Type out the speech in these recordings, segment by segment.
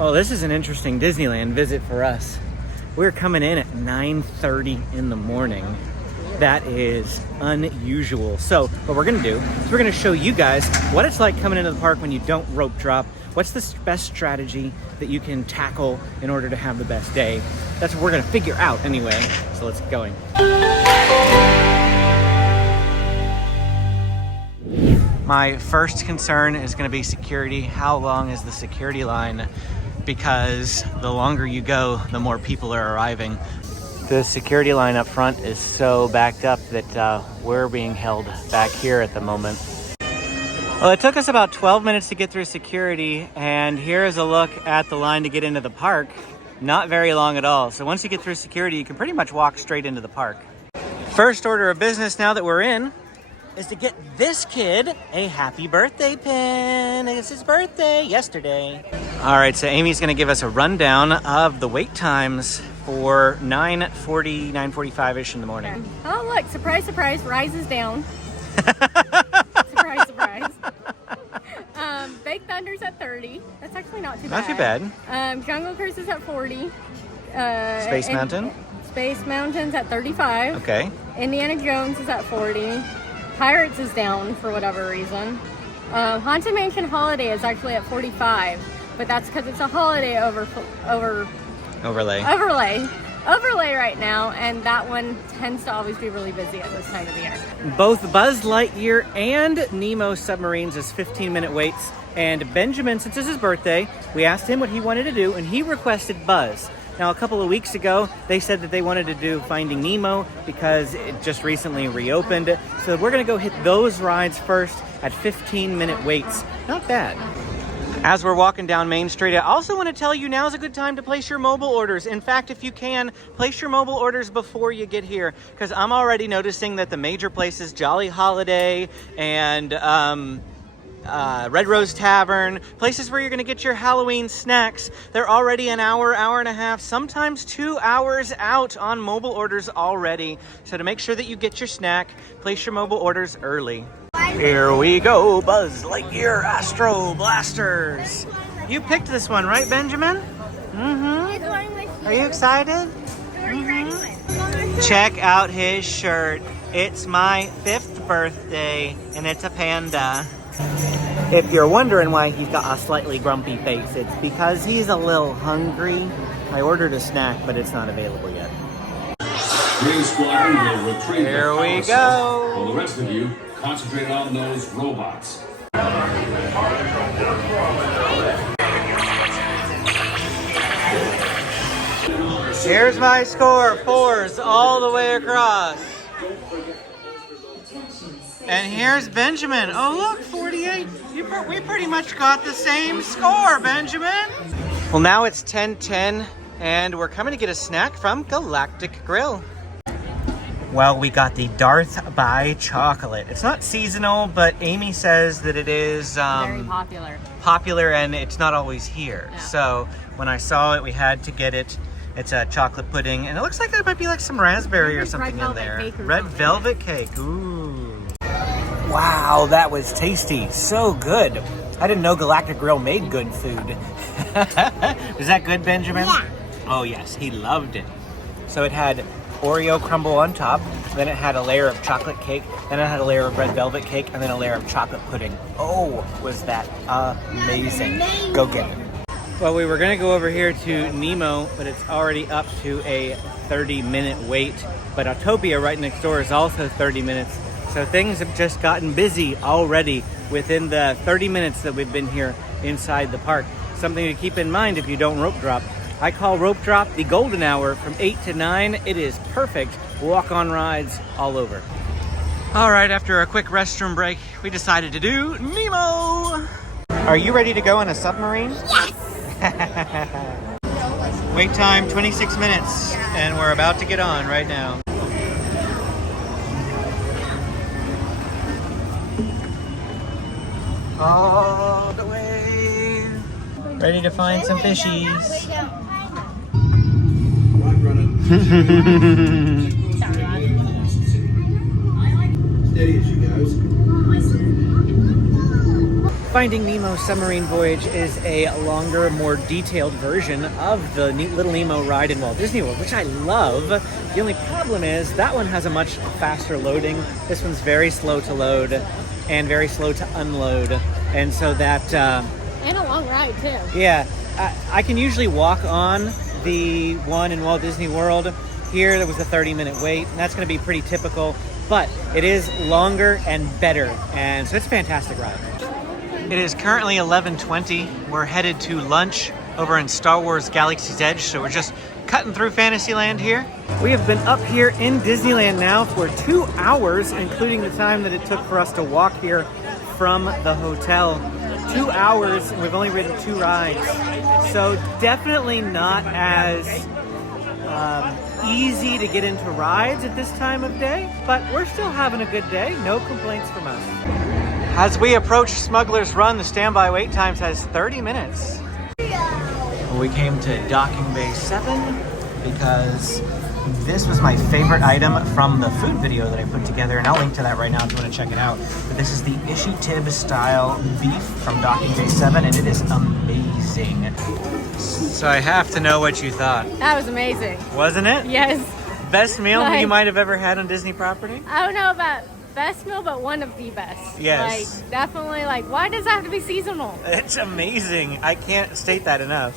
Well, this is an interesting Disneyland visit for us. We're coming in at 9:30 in the morning. That is unusual. So what we're gonna do is we're gonna show you guys what it's like coming into the park when you don't rope drop. What's the best strategy that you can tackle in order to have the best day? That's what we're gonna figure out anyway. So let's get going. My first concern is gonna be security. How long is the security line? Because the longer you go, the more people are arriving. The security line up front is so backed up that we're being held back here at the moment. Well, it took us about 12 minutes to get through security, and here's a look at the line to get into the park. Not very long at all. So once you get through security, you can pretty much walk straight into the park. First order of business now that we're in is to get this kid a happy birthday pin. It's his birthday yesterday. All right, so Amy's gonna give us a rundown of the wait times for 9:40, 9:45-ish in the morning. Oh, look, surprise, surprise, Rise is down. Surprise, surprise. Big Thunder's at 30. That's actually not too bad. Not too bad. Jungle Cruise is at 40. Space Mountain? Space Mountain's at 35. Okay. Indiana Jones is at 40. Pirates is down for whatever reason. Haunted Mansion Holiday is actually at 45, but that's because it's a holiday overlay right now, and that one tends to always be really busy at this time of the year. Both Buzz Lightyear and Nemo submarines is 15-minute waits, and Benjamin, since it's his birthday, we asked him what he wanted to do, and he requested Buzz. Now, a couple of weeks ago, they said that they wanted to do Finding Nemo because it just recently reopened. So we're gonna go hit those rides first at 15-minute waits. Not bad. As we're walking down Main Street, I also want to tell you now's a good time to place your mobile orders. In fact, if you can, place your mobile orders before you get here, because I'm already noticing that the major places, Jolly Holiday and Red Rose Tavern, places where you're going to get your Halloween snacks, they're already an hour, hour and a half, sometimes 2 hours out on mobile orders already. So to make sure that you get your snack, place your mobile orders early. Here we go, Buzz Lightyear Astro Blasters. You picked this one, right, Benjamin? Mm-hmm. Are you excited? Mm-hmm. Check out his shirt. It's my 5th birthday, and it's a panda. If you're wondering why he's got a slightly grumpy face, it's because he's a little hungry. I ordered a snack, but it's not available yet. Green Squadron will retrieve Here we go. While the rest of you concentrate on those robots. Here's my score, 4s all the way across. And here's Benjamin. Oh, look, 48. We pretty much got the same score, Benjamin. Well, now it's 10:10, and we're coming to get a snack from Galactic Grill. Well, we got the Darth by chocolate. It's not seasonal, but Amy says that it is Very popular. Popular, and it's not always here. Yeah. So when I saw it, we had to get it. It's a chocolate pudding, and it looks like there might be like some raspberry or something in there. Red velvet cake. Ooh. Wow, that was tasty. So good. I didn't know Galactic Grill made good food. Was that good, Benjamin? Yeah. Oh, yes. He loved it. So it had Oreo crumble on top, then it had a layer of chocolate cake, then it had a layer of red velvet cake, and then a layer of chocolate pudding. Oh, was that amazing. Go get it. Well, we were going to go over here to Nemo, but it's already up to a 30-minute wait. But Autopia right next door is also 30 minutes. So things have just gotten busy already within the 30 minutes that we've been here inside the park. Something to keep in mind if you don't rope drop. I call rope drop the golden hour from 8 to 9. It is perfect walk-on rides all over. All right, after a quick restroom break, we decided to do Nemo. Are you ready to go on a submarine? Yes! Wait time 26 minutes, and we're about to get on right now. All the way. Ready to find some fishies. Steady as she goes. Finding Nemo Submarine Voyage is a longer, more detailed version of the Little Nemo ride in Walt Disney World, which I love. The only problem is that one has a much faster loading. This one's very slow to load and very slow to unload. And so that... and a long ride, too. Yeah. I can usually walk on the one in Walt Disney World. Here, there was a 30-minute wait, and that's going to be pretty typical. But it is longer and better, and so it's a fantastic ride. It is currently 11:20. We're headed to lunch over in Star Wars Galaxy's Edge, so we're just cutting through Fantasyland here. We have been up here in Disneyland now for 2 hours, including the time that it took for us to walk here from the hotel. 2 hours, and we've only ridden 2 rides. So definitely not as easy to get into rides at this time of day, but we're still having a good day. No complaints from us. As we approach Smuggler's Run, the standby wait time says 30 minutes. We came to Docking Bay 7 because this was my favorite item from the food video that I put together, and I'll link to that right now if you want to check it out. But this is the Ishi Tib style beef from Docking Bay 7, and it is amazing. So I have to know what you thought. That was amazing. Wasn't it? Yes. Best meal you might have ever had on Disney property? I don't know about best meal, but one of the best. Yes. Like, definitely, like, why does it have to be seasonal? It's amazing. I can't state that enough.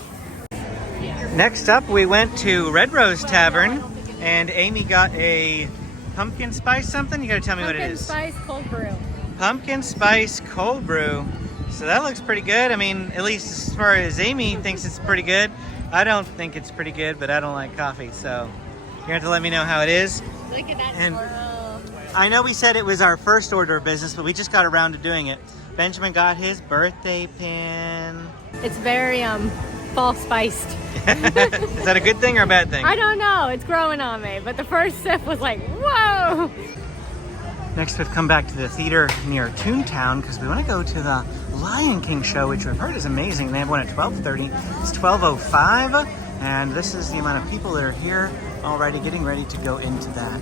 Next up, we went to Red Rose Tavern, and Amy got a pumpkin spice something. You gotta tell me what it is. Pumpkin spice cold brew. Pumpkin spice cold brew. So that looks pretty good. I mean, at least as far as Amy thinks it's pretty good. I don't think it's pretty good, but I don't like coffee, so you're gonna have to let me know how it is. Look at that And swirl. I know we said it was our first order of business, but we just got around to doing it. Benjamin got his birthday pin. It's very fall spiced. Is that a good thing or a bad thing? I don't know. It's growing on me, but the first sip was like, whoa. Next, we've come back to the theater near Toontown because we want to go to the Lion King show, which we've heard is amazing. They have one at 12:30. It's 12:05, and this is the amount of people that are here already getting ready to go into that.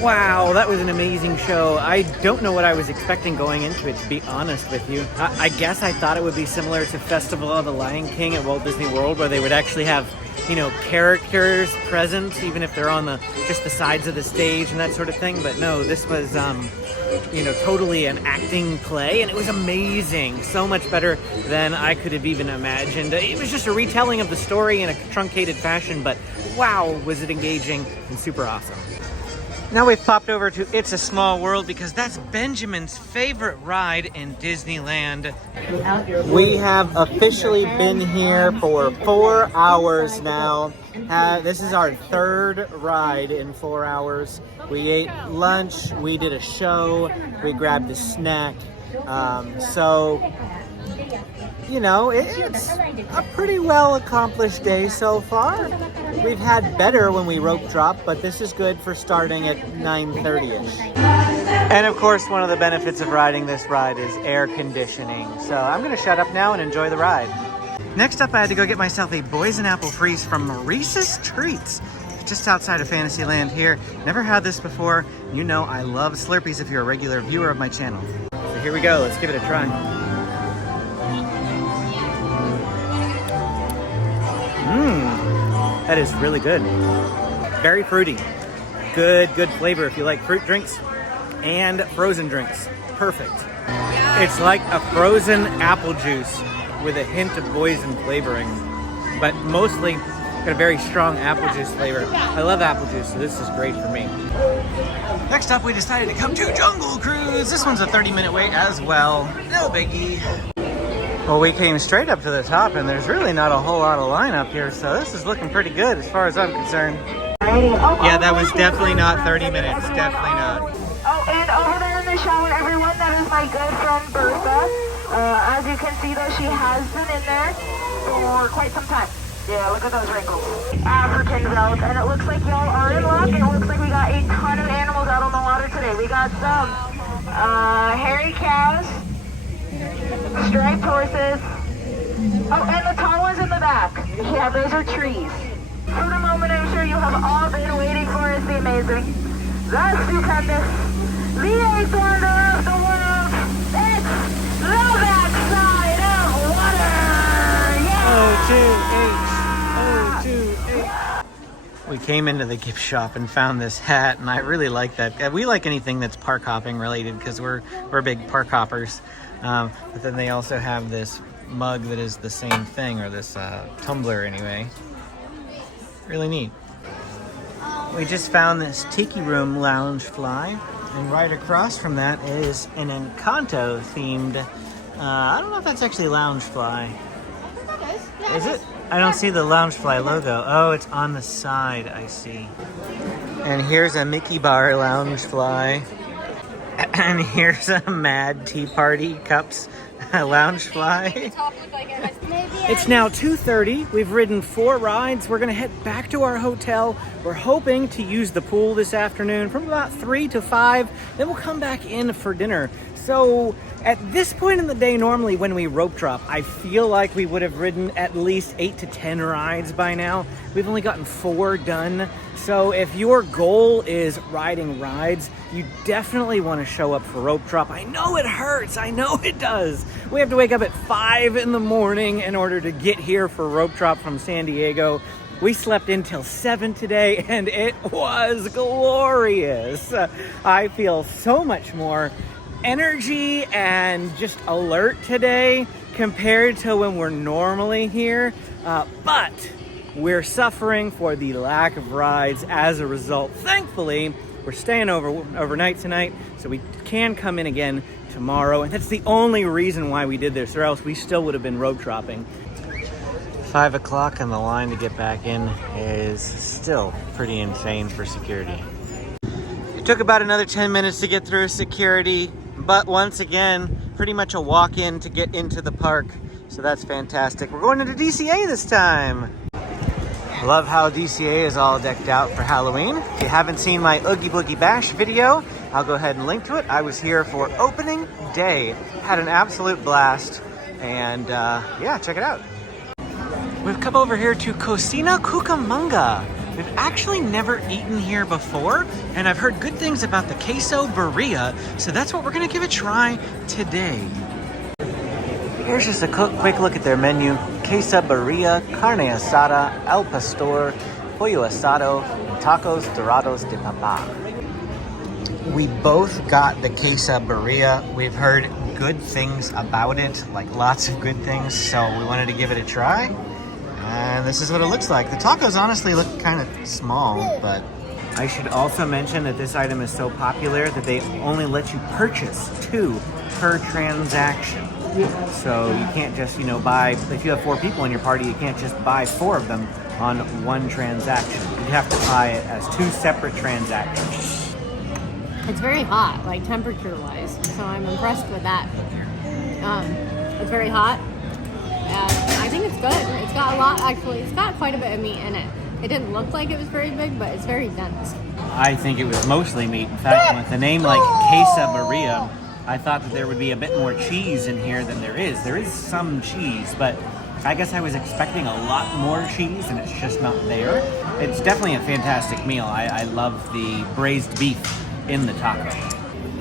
Wow, that was an amazing show. I don't know what I was expecting going into it, to be honest with you. I guess I thought it would be similar to Festival of the Lion King at Walt Disney World, where they would actually have, you know, characters present, even if they're on just the sides of the stage and that sort of thing. But no, this was, you know, totally an acting play, and it was amazing. So much better than I could have even imagined. It was just a retelling of the story in a truncated fashion, but wow, was it engaging and super awesome. Now we've popped over to It's a Small World because that's Benjamin's favorite ride in Disneyland. We have officially been here for 4 hours now. This is our third ride in 4 hours. We ate lunch, we did a show, we grabbed a snack. So, you know, it's a pretty well accomplished day so far. We've had better when we rope drop, but this is good for starting at 9:30ish. And of course, one of the benefits of riding this ride is air conditioning. So I'm gonna shut up now and enjoy the ride. Next up, I had to go get myself a Boys and Apple Freeze from Maurice's Treats, just outside of Fantasyland here. Never had this before. You know I love Slurpees if you're a regular viewer of my channel. So here we go, let's give it a try. That is really good. Very fruity. Good flavor if you like fruit drinks and frozen drinks. Perfect. It's like a frozen apple juice with a hint of poison flavoring, but mostly Got a very strong apple juice flavor. I love apple juice, so this is great for me. Next up, we decided to come to Jungle Cruise. This one's a 30-minute wait as well. No biggie. Well, we came straight up to the top, and there's really not a whole lot of line up here, so this is looking pretty good as far as I'm concerned. Yeah, that was definitely not 30 minutes. Definitely not. Oh, and over there in the shower, everyone, that is my good friend Bertha. As you can see, though, she has been in there for quite some time. Yeah, look at those wrinkles. African velvet, and it looks like y'all are in luck. It looks like we got a ton of animals out on the water today. We got some hairy cows, striped horses. Oh, and the tall ones in the back. Yeah, those are trees. For the moment, I'm sure you have all been waiting for is the amazing, the stupendous, the eighth wonder of the world. It's the backside of water. Yeah! We came into the gift shop and found this hat, and I really like that. We like anything that's park hopping related because we're big park hoppers. But then they also have this mug that is the same thing, or this tumbler anyway. Really neat. We just found this Tiki Room lounge fly, and right across from that is an Encanto themed, I don't know if that's actually lounge fly. Is it? I don't see the Loungefly logo. Oh, it's on the side, I see. And here's a Mickey Bar Loungefly. And here's a Mad Tea Party Cups Loungefly. It's now 2:30. We've ridden 4 rides. We're gonna head back to our hotel. We're hoping to use the pool this afternoon from about 3 to 5. Then we'll come back in for dinner. So at this point in the day, normally when we rope drop, I feel like we would have ridden at least 8 to 10 rides by now. We've only gotten 4 done. So if your goal is riding rides, you definitely want to show up for rope drop. I know it hurts. I know it does. We have to wake up at 5 in the morning in order to get here for rope drop from San Diego. We slept until 7 today, and it was glorious. I feel so much more energy and just alert today compared to when we're normally here, but we're suffering for the lack of rides as a result. Thankfully, we're staying overnight tonight, so we can come in again tomorrow, and that's the only reason why we did this, or else we still would have been rope dropping. 5 o'clock, and the line to get back in is still pretty insane for security. It took about another 10 minutes to get through security, but once again, pretty much a walk-in to get into the park. So that's fantastic. We're going into DCA this time. Love how DCA is all decked out for Halloween. If you haven't seen my Oogie Boogie Bash video, I'll go ahead and link to it. I was here for opening day. Had an absolute blast. And yeah, check it out. We've come over here to Cocina Cucamonga. We've actually never eaten here before, and I've heard good things about the queso birria, so that's what we're gonna give a try today. Here's just a quick look at their menu. Queso birria, carne asada, al pastor, pollo asado, and tacos dorados de papa. We both got the queso birria. We've heard good things about it, like lots of good things, so we wanted to give it a try. And this is what it looks like. The tacos honestly look kind of small, but I should also mention that this item is so popular that they only let you purchase 2 per transaction. So you can't just, buy, if you have 4 people in your party, you can't just buy 4 of them on one transaction. You have to buy it as 2 separate transactions. It's very hot, like temperature-wise, so I'm impressed with that. It's very hot. I think it's good. It's got a lot, actually. It's got quite a bit of meat in it. It didn't look like it was very big, but it's very dense. I think it was mostly meat. In fact, with a name like Queso Birria, I thought that there would be a bit more cheese in here than there is. There is some cheese, but I guess I was expecting a lot more cheese, and it's just not there. It's definitely a fantastic meal. I love the braised beef in the taco.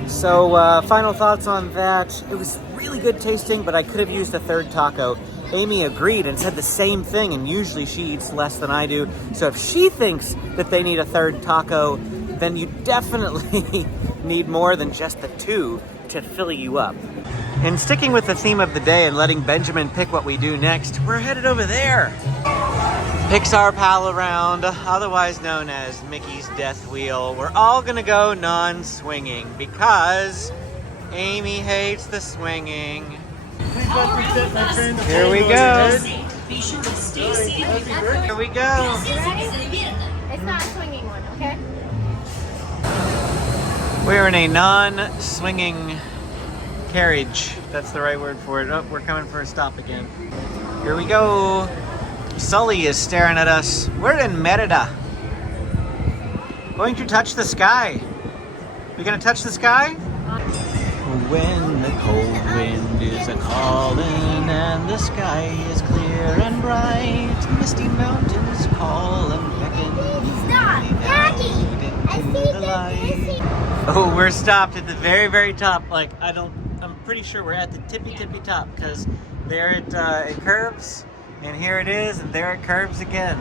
So, final thoughts on that. It was really good tasting, but I could have used a 3rd taco. Amy agreed and said the same thing, and usually she eats less than I do. So if she thinks that they need a 3rd taco, then you definitely need more than just the 2 to fill you up. And sticking with the theme of the day and letting Benjamin pick what we do next, we're headed over there. Pixar Pal Around, otherwise known as Mickey's Death Wheel. We're all gonna go non-swinging because Amy hates the swinging. Here we go. Here we go. It's not a swinging one, okay? We're in a non-swinging carriage. That's the right word for it. Oh, we're coming for a stop again. Here we go. Sully is staring at us. We're in Merida. Going to touch the sky. We gonna touch the sky? When the cold wind is a-callin' and the sky is clear and bright, misty mountains call and beckon. Stop! Daddy! I see the Disney. Oh, we're stopped at the very, very top. Like, I'm pretty sure we're at the tippy top because there it curves, and here it is, and there it curves again.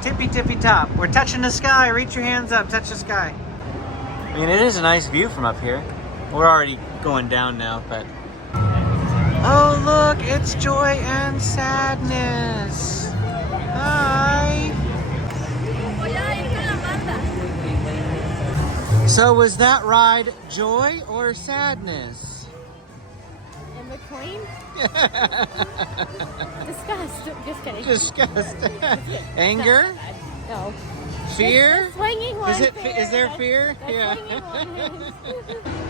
Tippy top. We're touching the sky. Reach your hands up. Touch the sky. I mean, it is a nice view from up here. We're already going down now, but... Oh, look, it's joy and sadness. Hi. So was that ride joy or sadness? In between? Disgust. Just kidding. Disgust. Anger? No. Fear? The swinging one. Is there fear? The Yeah. swinging one.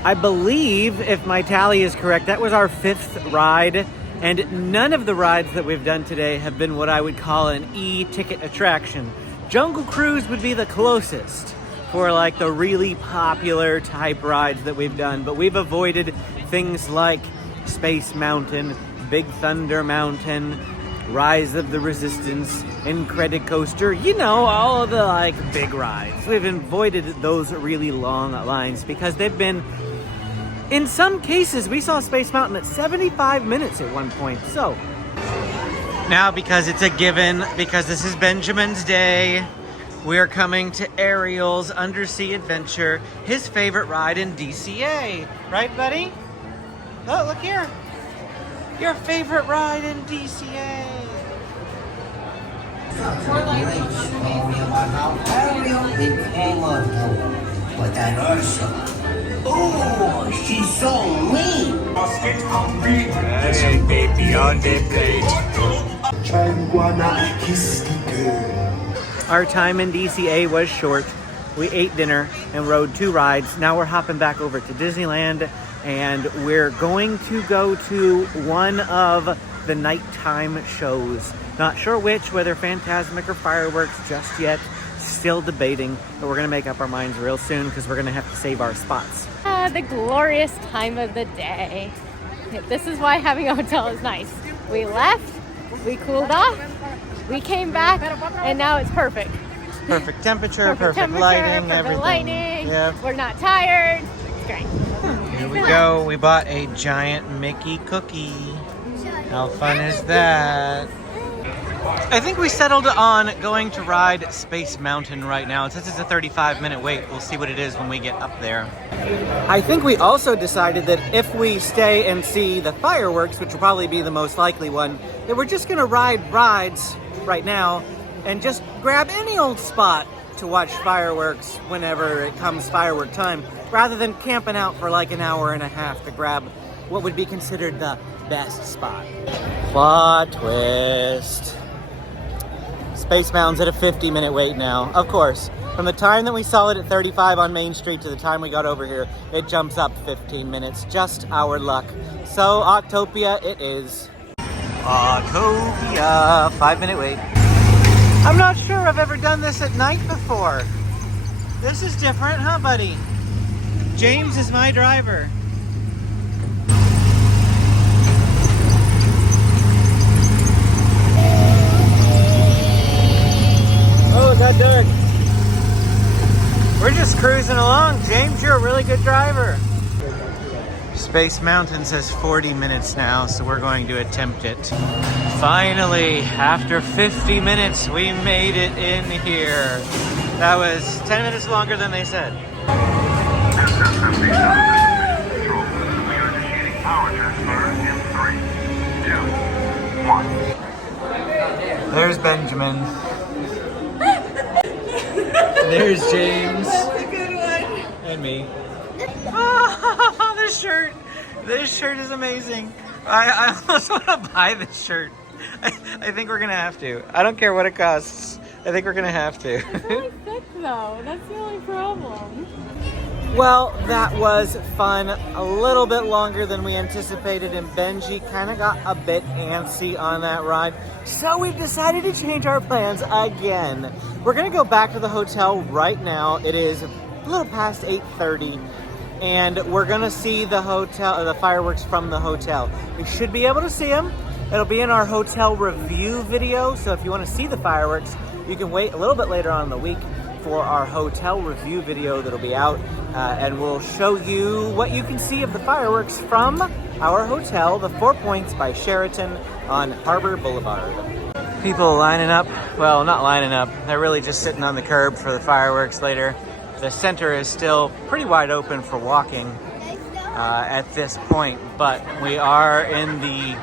I believe, if my tally is correct, that was our 5th ride, and none of the rides that we've done today have been what I would call an e-ticket attraction. Jungle Cruise would be the closest for like the really popular type rides that we've done, but we've avoided things like Space Mountain, Big Thunder Mountain, Rise of the Resistance, Incredicoaster, you know, all of the like big rides. We've avoided those really long lines because they've been, in some cases, we saw Space Mountain at 75 minutes at one point. So now, because it's a given, because this is Benjamin's day, we're coming to Ariel's Undersea Adventure, his favorite ride in DCA. Right, buddy? Oh, look here. Your favorite ride in DCA. Ariel became a fool, but that Ursula, oh, she's so mean. Hey, baby, on the plate. Our time in DCA was short. We ate dinner and rode 2 rides. Now we're hopping back over to Disneyland, and we're going to go to one of the nighttime shows. Not sure which, whether Phantasmic or Fireworks just yet. Still debating, but we're gonna make up our minds real soon because we're gonna have to save our spots. The glorious time of the day. This is why having a hotel is nice. We left, we cooled off, we came back, and now it's perfect. Perfect temperature, perfect lighting, perfect everything. lighting. Yep. We're not tired. It's great. Here we go. We bought a giant Mickey cookie. How fun is that? I think we settled on going to ride Space Mountain right now. Since it's a 35-minute wait, we'll see what it is when we get up there. I think we also decided that if we stay and see the fireworks, which will probably be the most likely one, that we're just gonna ride rides right now and just grab any old spot to watch fireworks whenever it comes firework time, rather than camping out for like an hour and a half to grab what would be considered the best spot. Plot twist. Space Mountain's at a 50-minute wait now. Of course, from the time that we saw it at 35 on Main Street to the time we got over here, it jumps up 15 minutes. Just our luck. So, Octopia it is. Octopia, 5-minute wait. I'm not sure I've ever done this at night before. This is different, huh, buddy? James is my driver. Oh, it got dark. We're just cruising along. James, you're a really good driver. Space Mountain says 40 minutes now, so we're going to attempt it. Finally, after 50 minutes, we made it in here. That was 10 minutes longer than they said. There's Benjamin. There's James. That's a good one. And me. Oh, this shirt. This shirt is amazing. I almost want to buy this shirt. I think we're going to have to. I don't care what it costs. I think we're going to have to. It's really thick though. That's the only problem. Well, that was fun. A little bit longer than we anticipated, and Benji kind of got a bit antsy on that ride. So we've decided to change our plans again. We're gonna go back to the hotel right now. It is a little past 8:30, and we're gonna see the fireworks from the hotel. We should be able to see them. It'll be in our hotel review video, so if you want to see the fireworks, you can wait a little bit later on in the week for our hotel review video that'll be out, and we'll show you what you can see of the fireworks from our hotel, the 4 Points by Sheraton on Harbor Boulevard. People lining up, well, not lining up, they're really just sitting on the curb for the fireworks later. The center is still pretty wide open for walking at this point, but we are in the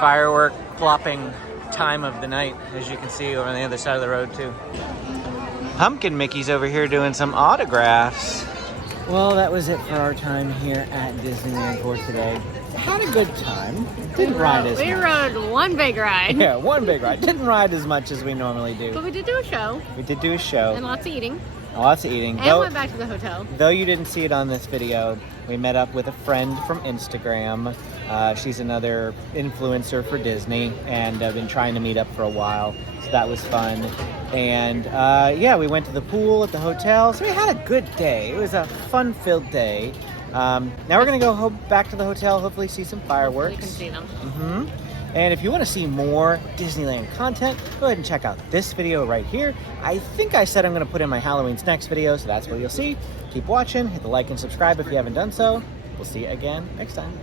firework plopping time of the night, as you can see over on the other side of the road too. Pumpkin Mickey's over here doing some autographs. Well, that was it for our time here at Disneyland for today. Had a good time. Didn't ride as much. We rode one big ride. Yeah, one big ride. Didn't ride as much as we normally do. But we did do a show. We did do a show. And lots of eating. Lots of eating. And went back to the hotel. Though you didn't see it on this video, we met up with a friend from Instagram. She's another influencer for Disney, and I've been trying to meet up for a while, so that was fun. And yeah, we went to the pool at the hotel, so we had a good day. It was a fun-filled day. Now we're gonna go back to the hotel, hopefully see some fireworks. You can see them. And if you want to see more Disneyland content, go ahead and check out this video right here. I think I said I'm going to put in my Halloween Snacks video, so that's what you'll see. Keep watching, hit the like and subscribe if you haven't done so. We'll see you again next time.